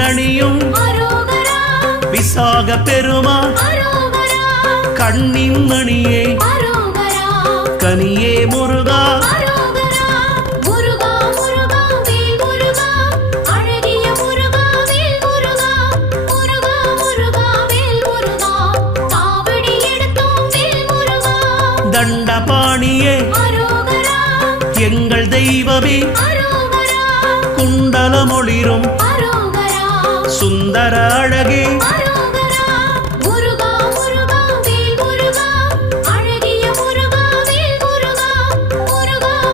தேரணியும் விசாக பெருமான் கண்ணின் மணியே கனியே முருகா தண்டபாணியே எங்கள் தெய்வமே குண்டலமொளிரும் சுந்தர அழகே